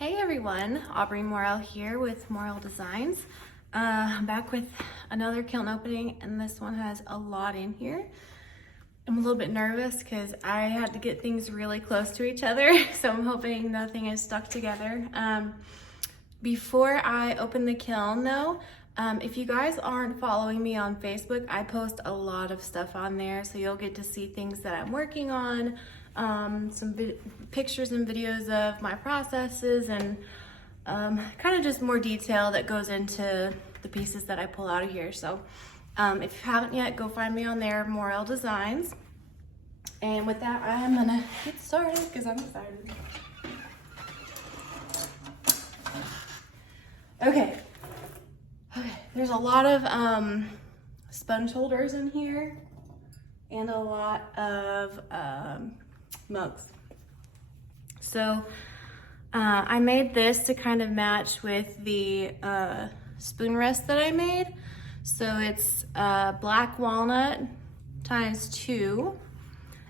Hey everyone, Aubrey Morrell here with Morrell Designs. I'm back with another kiln opening, and this one has a lot in here. I'm a little bit nervous because I had to get things really close to each other, so I'm hoping nothing is stuck together. Before I open the kiln though, if you guys aren't following me on Facebook, I post a lot of stuff on there, so you'll get to see things that I'm working on, some pictures and videos of my processes, and kind of just more detail that goes into the pieces that I pull out of here. So if you haven't yet, go find me on there, Morrell Designs. And with that, I am gonna get started because I'm excited. Okay, there's a lot of sponge holders in here and a lot of mugs. So I made this to kind of match with the spoon rest that I made. So it's black walnut ×2,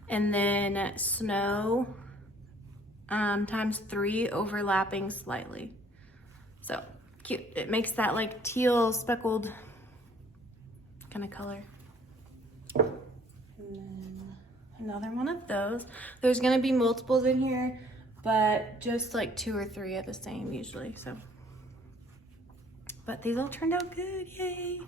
and then snow ×3 overlapping slightly. So cute. It makes that like teal speckled kind of color. And then another one of those. There's gonna be multiples in here, but just like 2 or 3 of the same usually. So, but these all turned out good. Yay!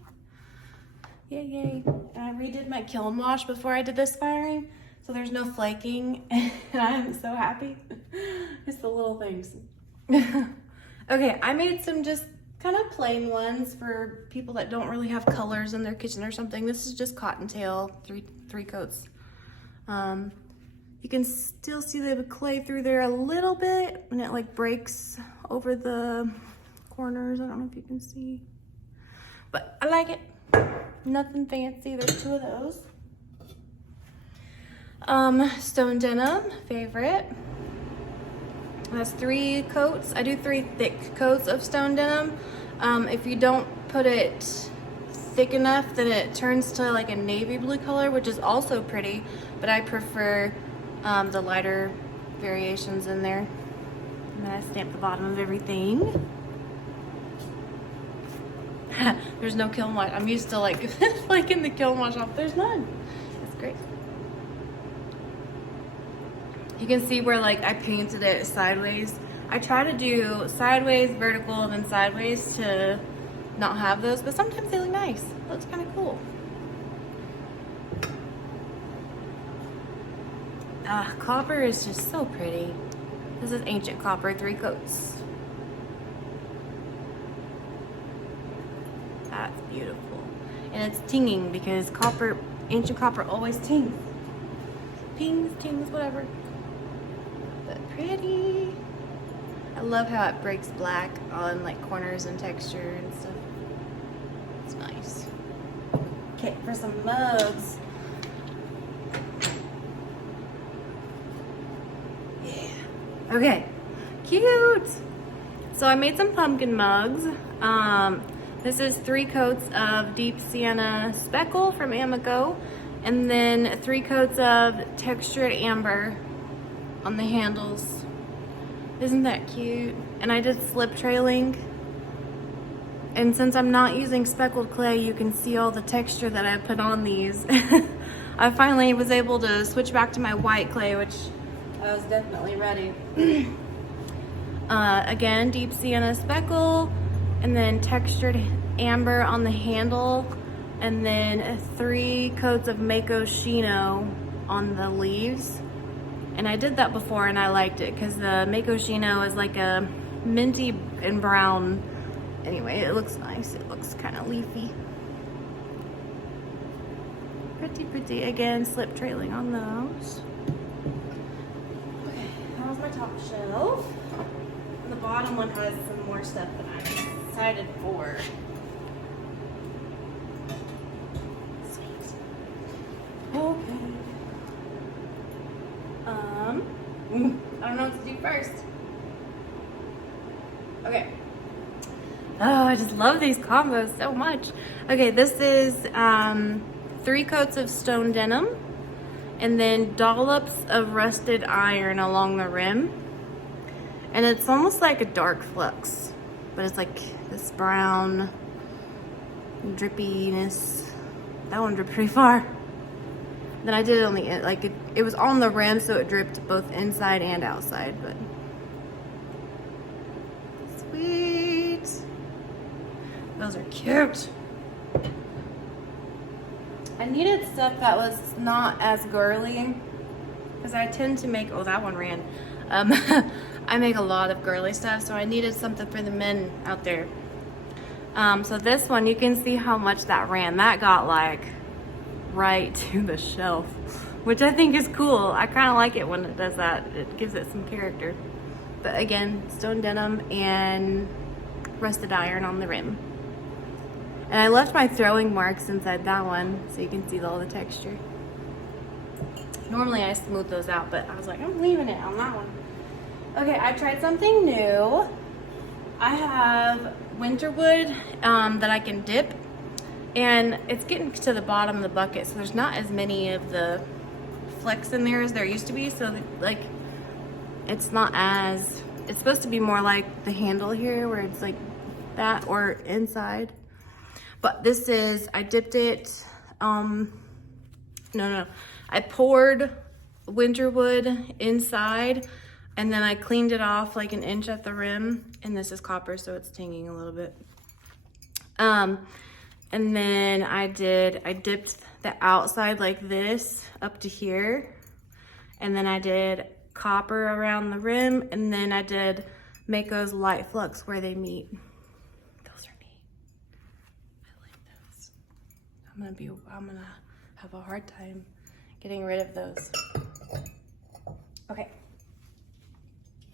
Yay! Yay! I redid my kiln wash before I did this firing, so there's no flaking, and I'm so happy. It's the little things. Okay, I made some just kind of plain ones for people that don't really have colors in their kitchen or something. This is just cottontail, three coats. You can still see the clay through there a little bit, and it like breaks over the corners. I don't know if you can see, but I like it. Nothing fancy. There's 2 of those. Stone denim, favorite. That's 3 coats. I do 3 thick coats of stone denim. If you don't put it thick enough, then it turns to like a navy blue color, which is also pretty, but I prefer the lighter variations in there. And then I stamp the bottom of everything. There's no kiln wash. I'm used to like like in the kiln wash off. There's none. It's great. You can see where like I painted it sideways. I try to do sideways, vertical, and then sideways to not have those, but sometimes they look nice. It looks kind of cool. Copper is just so pretty. This is ancient copper, 3 coats. That's beautiful. And it's tinging because copper, ancient copper always tings. Pings, tings, whatever. But pretty. I love how it breaks black on like corners and texture and stuff. It's nice. Okay, for some mugs. Yeah. Okay, cute. So I made some pumpkin mugs. This is 3 coats of deep sienna speckle from Amico, and then 3 coats of textured amber on the handles. Isn't that cute? And I did slip trailing. And since I'm not using speckled clay, you can see all the texture that I put on these. I finally was able to switch back to my white clay, which I was definitely ready. Again, deep sienna speckle, and then textured amber on the handle, and then 3 coats of Mako Shino on the leaves. And I did that before and I liked it because the Mako Shino is like a minty and brown. Anyway, it looks nice. It looks kind of leafy. Pretty, pretty. Again, slip trailing on those. Okay, that was my top shelf. And the bottom one has some more stuff that I'm excited for. Sweet. Okay. I don't know what to do first. Okay. Oh, I just love these combos so much. Okay, this is 3 coats of stone denim, and then dollops of rusted iron along the rim. And it's almost like a dark flux, but it's like this brown drippiness. That one dripped pretty far. Then I did it on the end, like it was on the rim, so it dripped both inside and outside, but sweet. Those are cute. I needed stuff that was not as girly, because I tend to make, oh, that one ran. I make a lot of girly stuff, so I needed something for the men out there. So this one, you can see how much that ran. That got like right to the shelf, which I think is cool. I kind of like it when it does that. It gives it some character. But again, stone denim and rusted iron on the rim. And I left my throwing marks inside that one, so you can see all the texture. Normally I smooth those out, but I was like, I'm leaving it on that one. Okay, I tried something new. I have winter wood that I can dip, and it's getting to the bottom of the bucket, so there's not as many of the flecks in there as there used to be, so like it's not as, it's supposed to be more like the handle here where it's like that, or inside. But this is, I dipped it, no, I poured winter wood inside, and then I cleaned it off like an inch at the rim, and this is copper, so it's tinging a little bit. And then I dipped the outside like this up to here, and then I did copper around the rim, and then I did Mako's light flux where they meet. Those are neat. I like those. I'm gonna have a hard time getting rid of those. Okay.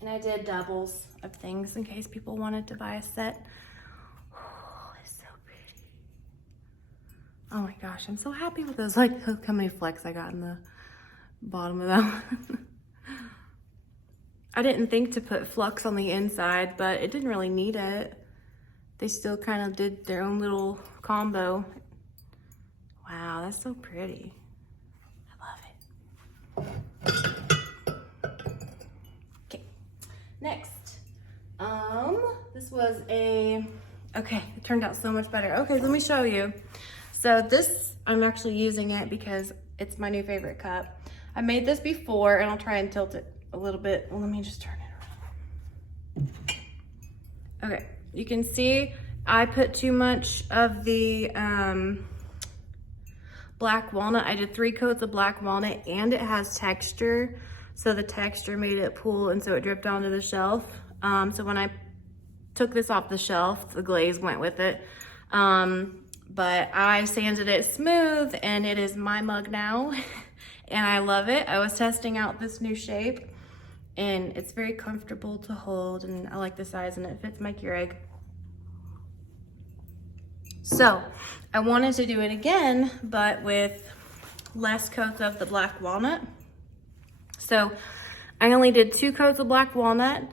And I did doubles of things in case people wanted to buy a set. Oh, it's so pretty. Oh my gosh, I'm so happy with those. Like, look how many flecks I got in the bottom of them. I didn't think to put flux on the inside, but it didn't really need it. They still kind of did their own little combo. Wow, that's so pretty. I love it. Okay, next. This was okay, it turned out so much better. Okay, let me show you. So this, I'm actually using it because it's my new favorite cup. I made this before, and I'll try and tilt it a little bit. Well, let me just turn it around. Okay, you can see I put too much of the black walnut. I did 3 coats of black walnut, and it has texture, so the texture made it pool, and so it dripped onto the shelf. So when I took this off the shelf, the glaze went with it. But I sanded it smooth, and it is my mug now. And I love it. I was testing out this new shape, and it's very comfortable to hold, and I like the size, and it fits my Keurig. So I wanted to do it again, but with less coats of the black walnut. So I only did 2 coats of black walnut,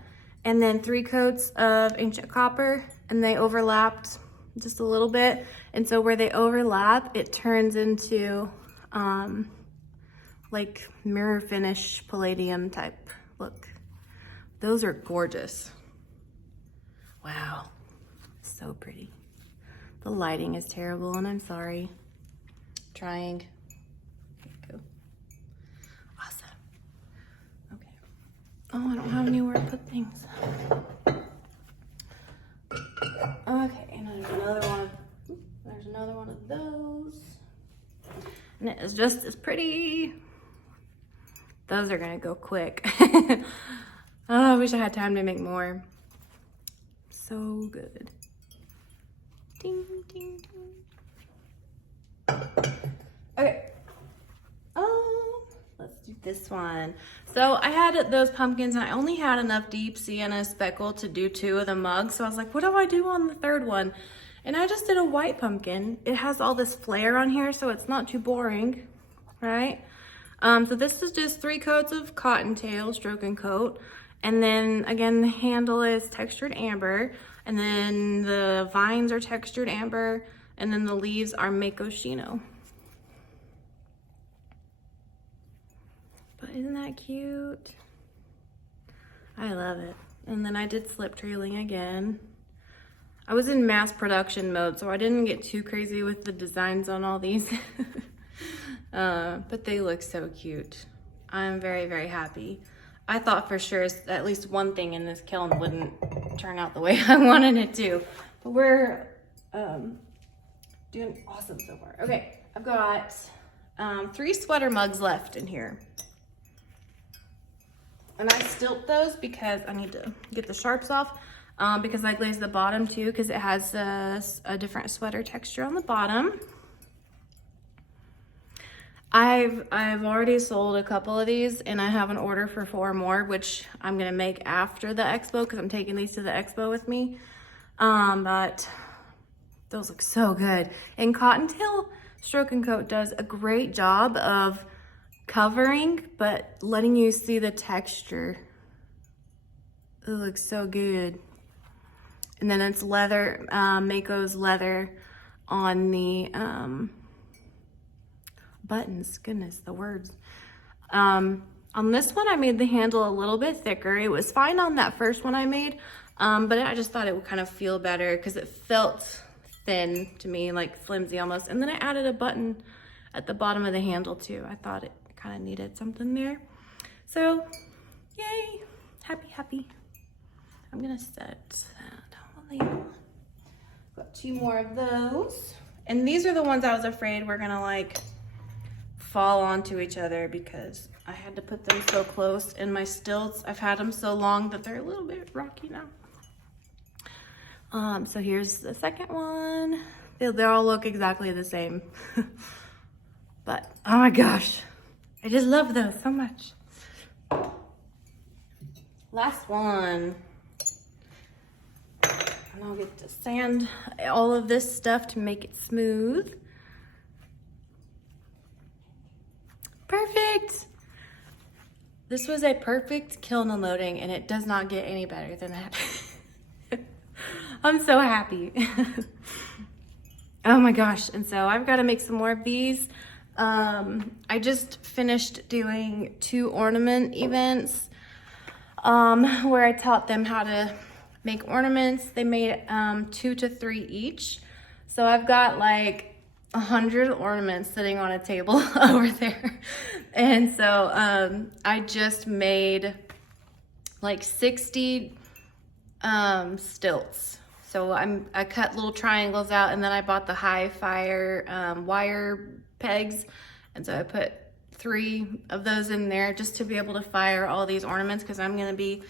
and then 3 coats of ancient copper, and they overlapped just a little bit. And so where they overlap, it turns into like mirror finish palladium type look. Those are gorgeous. Wow, so pretty. The lighting is terrible, and I'm sorry. Trying. There we go. Awesome. Okay. Oh, I don't have anywhere to put things. Okay, and there's another one of those. And it is just as pretty. Those are gonna go quick. Oh, I wish I had time to make more. So good. Ding, ding, ding. Okay. Let's do this one. So I had those pumpkins, and I only had enough deep sienna speckle to do 2 of the mugs. So I was like, what do I do on the 3rd one? And I just did a white pumpkin. It has all this flair on here, so it's not too boring, right? So this is just 3 coats of cottontail, stroke and coat. And then again, the handle is textured amber. And then the vines are textured amber. And then the leaves are Mako Shino. But isn't that cute? I love it. And then I did slip trailing again. I was in mass production mode, so I didn't get too crazy with the designs on all these. But they look so cute. I'm very, very happy. I thought for sure at least one thing in this kiln wouldn't turn out the way I wanted it to. But we're doing awesome so far. Okay, I've got 3 sweater mugs left in here. And I stilt those because I need to get the sharps off, because I glazed the bottom too, because it has a different sweater texture on the bottom. I've already sold a couple of these, and I have an order for 4 more, which I'm gonna make after the expo because I'm taking these to the expo with me. But those look so good. And Cottontail Stroke and Coat does a great job of covering, but letting you see the texture. It looks so good. And then it's leather, Mako's leather on the buttons. Goodness, the words. On this one, I made the handle a little bit thicker. It was fine on that first one I made, but I just thought it would kind of feel better because it felt thin to me, like flimsy almost. And then I added a button at the bottom of the handle too. I thought it kind of needed something there. So, yay, happy. I'm gonna set that on the label. Got 2 more of those. And these are the ones I was afraid were gonna like fall onto each other because I had to put them so close, and my stilts, I've had them so long that they're a little bit rocky now. So here's the second one. They all look exactly the same. But, oh my gosh, I just love those so much. Last one. And I'll get to sand all of this stuff to make it smooth. Perfect. This was a perfect kiln unloading, and it does not get any better than that. I'm so happy. Oh my gosh. And so I've got to make some more of these. I just finished doing 2 ornament events where I taught them how to make ornaments. They made 2 to 3 each. So I've got like 100 ornaments sitting on a table over there. And so I just made like 60 stilts. So I cut little triangles out, and then I bought the high fire wire pegs. And so I put 3 of those in there just to be able to fire all these ornaments, because I'm gonna be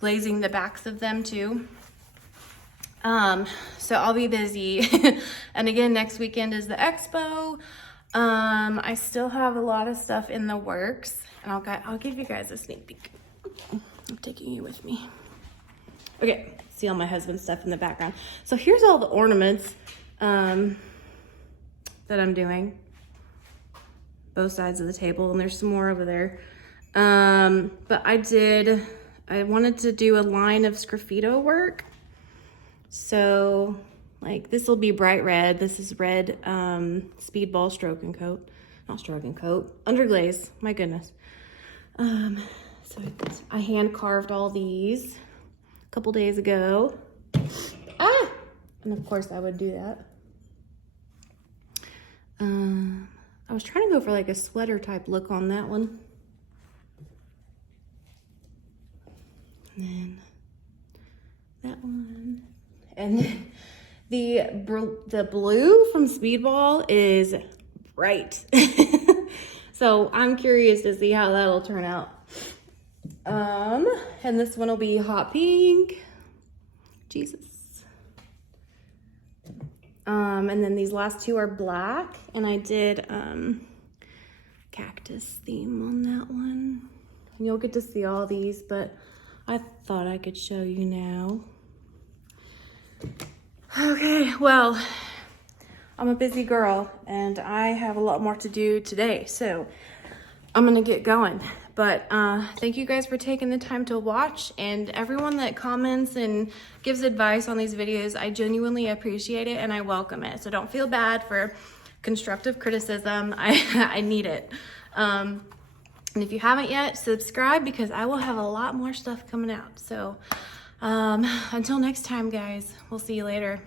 glazing the backs of them too. So I'll be busy. And again, next weekend is the expo. I still have a lot of stuff in the works, and I'll give you guys a sneak peek. I'm taking you with me. Okay, see all my husband's stuff in the background. So here's all the ornaments that I'm doing. Both sides of the table, and there's some more over there. But I wanted to do a line of sgraffito work. So like this will be bright red. This is red speedball stroke and coat. Not stroke and coat, underglaze, my goodness. So I hand carved all these a couple days ago. And of course I would do that. I was trying to go for like a sweater type look on that one. And then that one. And then the blue from Speedball is bright. So I'm curious to see how that'll turn out. And this one will be hot pink. Jesus. And then these last 2 are black, and I did cactus theme on that one. And you'll get to see all these, but I thought I could show you now. Okay, well, I'm a busy girl, and I have a lot more to do today, so I'm gonna get going. But thank you guys for taking the time to watch, and everyone that comments and gives advice on these videos, I genuinely appreciate it and I welcome it. So don't feel bad for constructive criticism. I need it. And if you haven't yet, subscribe, because I will have a lot more stuff coming out. So Until next time, guys, we'll see you later.